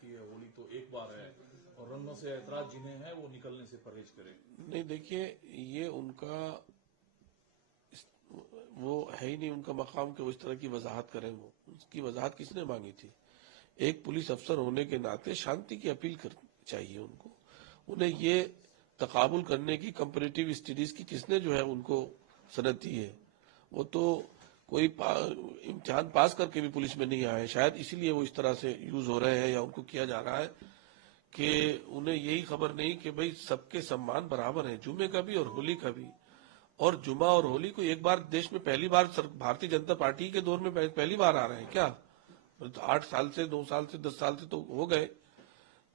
आती है, होली तो एक बार है और रंगों से ऐतराज जिन्हें है वो निकलने से परहेज करें। नहीं देखिए, ये उनका वो है ही नहीं उनका मकाम कि वो इस तरह की वजाहत करें। वो उसकी वजाहत किसने मांगी थी? एक पुलिस अफसर होने के नाते शांति की अपील कर चाहिए उनको। उन्हें ये तकाबुल करने की कंपैरेटिव स्टडीज की किसने जो है उनको सनद दी है? वो तो कोई इम्तिहान पास करके भी पुलिस में नहीं आए, शायद इसीलिए वो इस तरह से यूज हो रहे हैं या उनको किया जा रहा है कि उन्हें यही खबर नहीं कि भाई सबके सम्मान बराबर हैं, जुमे का भी और होली का भी। और जुमा और होली को एक बार देश में पहली बार भारतीय जनता पार्टी के दौर में पहली बार आ रहे हैं क्या? तो 8 साल से 2 साल से 10 साल से तो हो गए।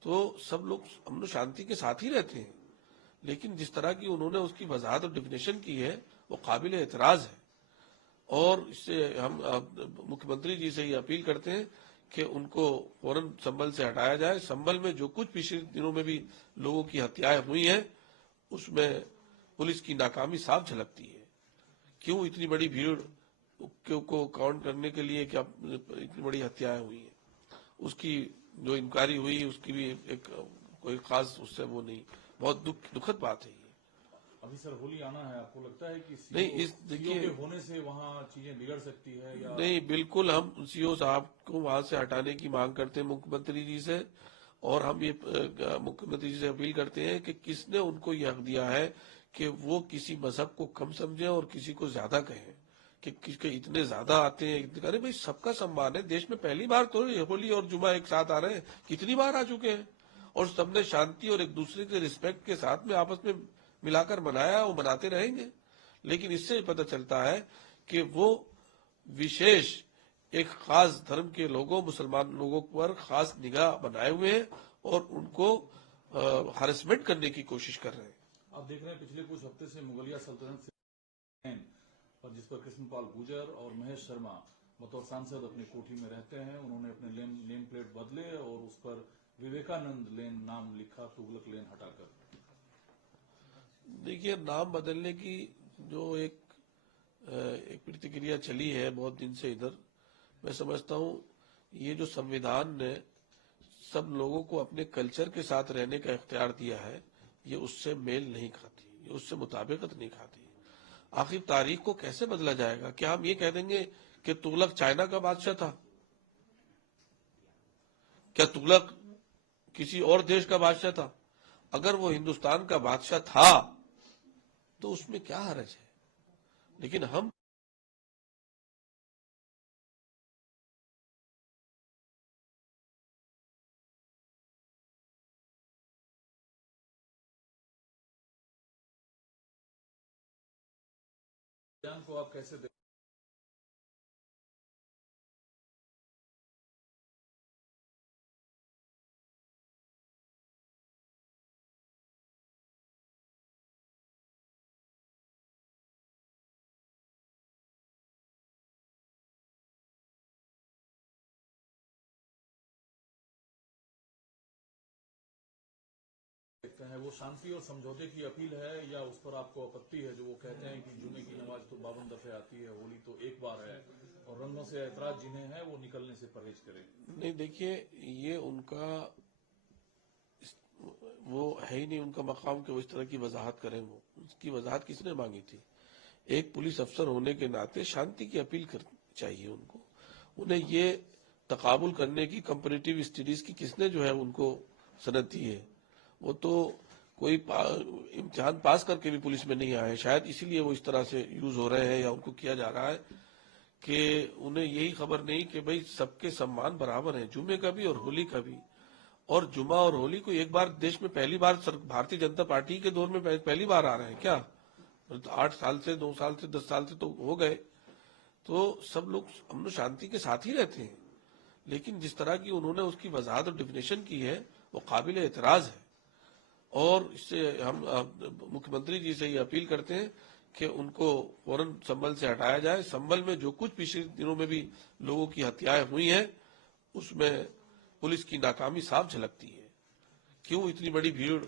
तो सब लोग अमन शांति के साथ ही रहते हैं, लेकिन जिस तरह की उन्होंने उसकी वजाहत और डिफिनेशन की है वो काबिल एतराज है। और इससे हम मुख्यमंत्री जी से ये अपील करते हैं कि उनको फौरन संभल से हटाया जाए। संभल में जो कुछ पिछले दिनों में भी लोगों की हत्याएं हुई हैं उसमें पुलिस की नाकामी साफ झलकती है। क्यों इतनी बड़ी भीड़ को काउंट करने के लिए क्या इतनी बड़ी हत्याएं हुई हैं, उसकी जो इंक्वायरी हुई उसकी भी एक कोई खास उससे वो नहीं, बहुत दुखद बात है ये। अभी सर होली आना है, आपको लगता है कि नहीं, इस देखिए के होने से वहाँ चीजें बिगड़ सकती है या नहीं, बिल्कुल हम सीओ साहब को वहां से हटाने की मांग करते हैं मुख्यमंत्री जी से। और हम ये मुख्यमंत्री जी से अपील करते हैं कि किसने उनको यह हक दिया है कि वो किसी मजहब को कम समझे और किसी को ज्यादा कहें कि किसके इतने ज्यादा आते हैं इतने। अरे भाई, सबका सम्मान है। देश में पहली बार तो होली और जुमा एक साथ आ रहे हैं, कितनी बार आ चुके हैं और सबने शांति और एक दूसरे के रिस्पेक्ट के साथ में आपस में मिलाकर मनाया, वो मनाते रहेंगे। लेकिन इससे पता चलता है कि वो विशेष एक खास धर्म के लोगों, मुसलमान लोगों पर खास निगाह बनाए हुए हैं और उनको हरेसमेंट करने की कोशिश कर रहे हैं। आप देख रहे हैं पिछले कुछ हफ्ते से मुगलिया सल्तनत से और जिस पर कृष्णपाल गुर्जर और महेश शर्मा बतौर सांसद अपनी कोठी में रहते हैं, उन्होंने अपने नेम प्लेट बदले और उस पर विवेकानंद लेन नाम लिखा, तुगलक लेन हटाकर। देखिए, नाम बदलने की जो एक प्रतिक्रिया चली है बहुत दिन से इधर, मैं समझता हूँ ये जो संविधान ने सब लोगों को अपने कल्चर के साथ रहने का इख्तियार दिया है, ये उससे मेल नहीं खाती, ये उससे मुताबिकत नहीं खाती। आखिर तारीख को कैसे बदला जाएगा? क्या हम ये कह देंगे कि तुगलक चाइना का बादशाह था? क्या तुगलक किसी और देश का बादशाह था? अगर वो हिंदुस्तान का बादशाह था तो उसमें क्या हर्ज है? लेकिन हम को आप कैसे देखते हैं? वो शांति और समझौते की अपील है या उस पर आपको आपत्ति है जो वो कहते हैं कि जुमे की नमाज तो 52 दफे आती है, होली तो एक बार है और रंगों से ऐतराज जिन्हें है वो निकलने से परहेज करें? नहीं देखिए, ये उनका वो है ही नहीं उनका मकाम कि वो इस तरह की वजाहत करें। वो उसकी वजाहत किसने मांगी थी? एक पुलिस अफसर होने के नाते शांति की अपील कर चाहिए उनको। उन्हें ये तकाबुल करने की कंपैरेटिव स्टडीज की किसने जो है उनको सनद दी है? वो तो कोई इम्तिहान पास करके भी पुलिस में नहीं आए, शायद इसीलिए वो इस तरह से यूज हो रहे हैं या उनको किया जा रहा है कि उन्हें यही खबर नहीं कि भाई सबके सम्मान बराबर हैं, जुमे का भी और होली का भी। और जुमा और होली को एक बार देश में पहली बार भारतीय जनता पार्टी के दौर में पहली बार आ रहे हैं क्या? तो 8 साल से 2 साल से 10 साल से तो हो गए। तो सब लोग अमन शांति के साथ ही रहते हैं, लेकिन जिस तरह की उन्होंने उसकी वजाहत और डिफिनेशन की है वो काबिल एतराज है। और इससे हम मुख्यमंत्री जी से ये अपील करते हैं कि उनको फौरन संभल से हटाया जाए। संभल में जो कुछ पिछले दिनों में भी लोगों की हत्याएं हुई हैं उसमें पुलिस की नाकामी साफ झलकती है। क्यों इतनी बड़ी भीड़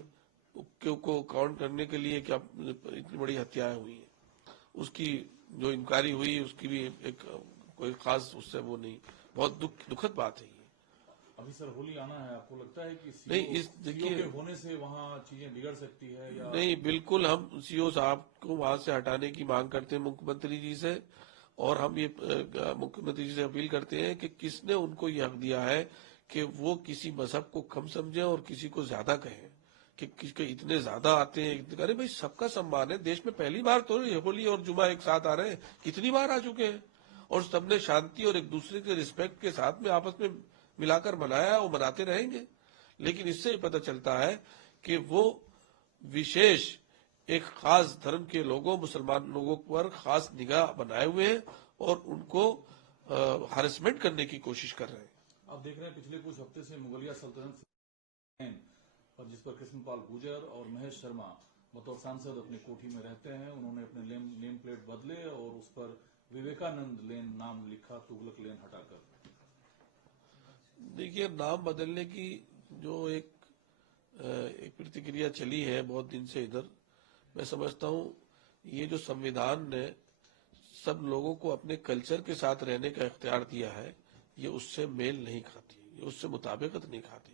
को काउंट करने के लिए क्या इतनी बड़ी हत्याएं हुई हैं, उसकी जो इंक्वायरी हुई उसकी भी एक कोई खास उससे वो नहीं, बहुत दुखद बात है ये। अभी सर होली आना है, आपको लगता है कि नहीं, इस देखिए के होने से वहाँ चीजें बिगड़ सकती है या नहीं, बिल्कुल हम सीओ साहब को वहां से हटाने की मांग करते हैं मुख्यमंत्री जी से, और हम ये मुख्यमंत्री जी से अपील करते हैं कि किसने उनको ये हक दिया है कि वो किसी मजहब को कम समझे और किसी को ज्यादा कहें कि किसके इतने ज्यादा आते हैं। अरे भाई, सबका सम्मान है। देश में पहली बार तो होली और जुमा एक साथ आ रहे हैं, कितनी बार आ चुके हैं, और सबने शांति और एक दूसरे के रिस्पेक्ट के साथ में आपस में मिलाकर मनाया और मनाते रहेंगे। लेकिन इससे ही पता चलता है कि वो विशेष एक खास धर्म के लोगों, मुसलमान लोगों पर खास निगाह बनाए हुए हैं और उनको हरेसमेंट करने की कोशिश कर रहे हैं। आप देख रहे हैं पिछले कुछ हफ्ते से मुगलिया सल्तनत और जिस पर कृष्णपाल गुर्जर और महेश शर्मा बतौर सांसद अपनी कोठी में रहते हैं, उन्होंने अपने नेम प्लेट बदले और उस पर विवेकानंद लेन नाम लिखा, तुगलक लेन हटाकर। देखिए, नाम बदलने की जो एक प्रतिक्रिया चली है बहुत दिन से इधर, मैं समझता हूं ये जो संविधान ने सब लोगों को अपने कल्चर के साथ रहने का इख्तियार दिया है, ये उससे मेल नहीं खाती, ये उससे मुताबिकत नहीं खाती।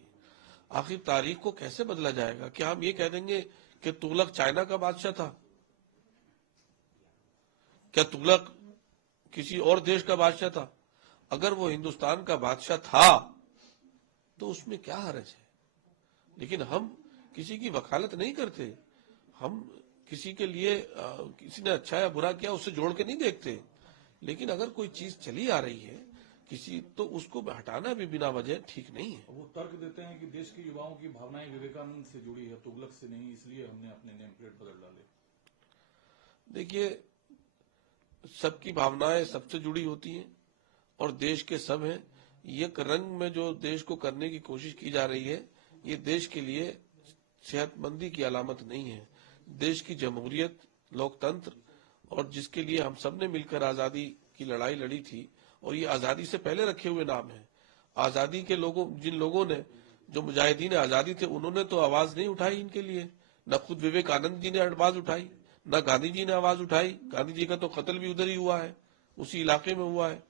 आखिर तारीख को कैसे बदला जाएगा? क्या हम ये कह देंगे कि तुगलक चाइना का बादशाह था? क्या तुगलक किसी और देश का बादशाह था? अगर वो हिंदुस्तान का बादशाह था तो उसमें क्या हर्ज है? लेकिन हम किसी की वकालत नहीं करते, हम किसी के लिए किसी ने अच्छा या बुरा किया उससे जोड़ के नहीं देखते। लेकिन अगर कोई चीज चली आ रही है किसी, तो उसको हटाना भी बिना वजह ठीक नहीं है। वो तर्क देते हैं कि देश के युवाओं की भावनाएं विवेकानंद से जुड़ी है, तुगलक से नहीं, इसलिए हमने अपने नेम प्लेट बदल डाले। देखिए, सबकी भावनाएं सबसे जुड़ी होती हैं और देश के सब हैं। ये रंग में जो देश को करने की कोशिश की जा रही है, ये देश के लिए सेहतमंदी की अलामत नहीं है। देश की जमहूरियत, लोकतंत्र, और जिसके लिए हम सब ने मिलकर आजादी की लड़ाई लड़ी थी, और ये आजादी से पहले रखे हुए नाम है। आजादी के लोगों, जिन लोगों ने, जो मुजाहिदीन आजादी थे, उन्होंने तो आवाज नहीं उठाई इनके लिए। न खुद विवेकानंद जी ने आवाज उठाई, न गांधी जी ने आवाज उठाई। गांधी जी का तो कत्ल भी उधर ही हुआ है, उसी इलाके में हुआ है।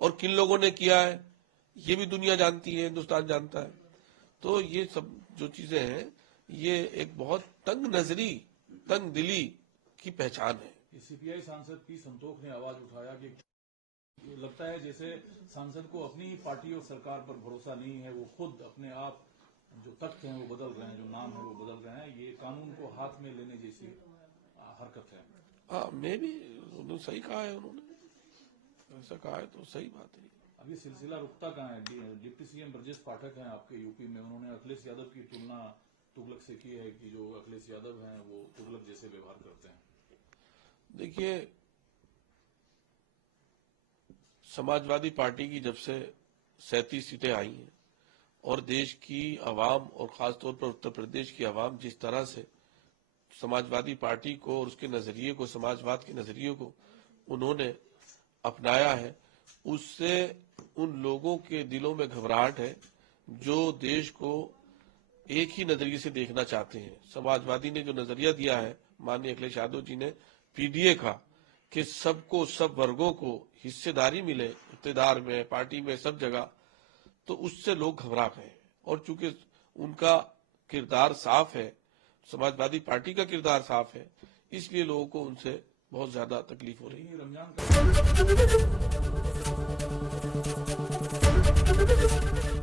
और किन लोगों ने किया है ये भी दुनिया जानती है, हिंदुस्तान जानता है। तो ये सब जो चीजें हैं, ये एक बहुत तंग नजरी, तंग दिली की पहचान है। सीपीआई सांसद पी संतोख ने आवाज उठाया कि लगता है जैसे सांसद को अपनी पार्टी और सरकार पर भरोसा नहीं है, वो खुद अपने आप जो तथ्य हैं वो बदल रहे हैं, जो नाम है वो बदल रहे हैं, ये कानून को हाथ में लेने जैसी हरकत है। हाँ, मैं भी, उन्होंने सही कहा है, उन्होंने ऐसा कहा है तो सही बात है। अब ये सिलसिला रुकता कहाँ है? डिप्टी सीएम ब्रजेश पाठक हैं आपके यूपी में, उन्होंने अखिलेश यादव की तुलना तुगलक से की है कि जो अखिलेश यादव हैं वो तुगलक जैसे व्यवहार करते हैं। देखिए, समाजवादी पार्टी की जब से 37 सीटें आई हैं और देश की आवाम और खासतौर पर उत्तर प्रदेश की आवाम जिस तरह से समाजवादी पार्टी को और उसके नजरिए को, समाजवाद के नजरिए को उन्होंने अपनाया है, उससे उन लोगों के दिलों में घबराहट है जो देश को एक ही नजरिए से देखना चाहते हैं। समाजवादी ने जो नजरिया दिया है, माननीय अखिलेश यादव जी ने, पीडीए का, कि सबको, सब वर्गों को हिस्सेदारी मिले इक़्तिदार में, पार्टी में, सब जगह, तो उससे लोग घबरा गए। और चूंकि उनका किरदार साफ है, समाजवादी पार्टी का किरदार साफ है, इसलिए लोगों को उनसे बहुत ज्यादा तकलीफ हो रही है।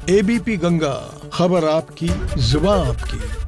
एबीपी गंगा, खबर आपकी, जुबान आपकी।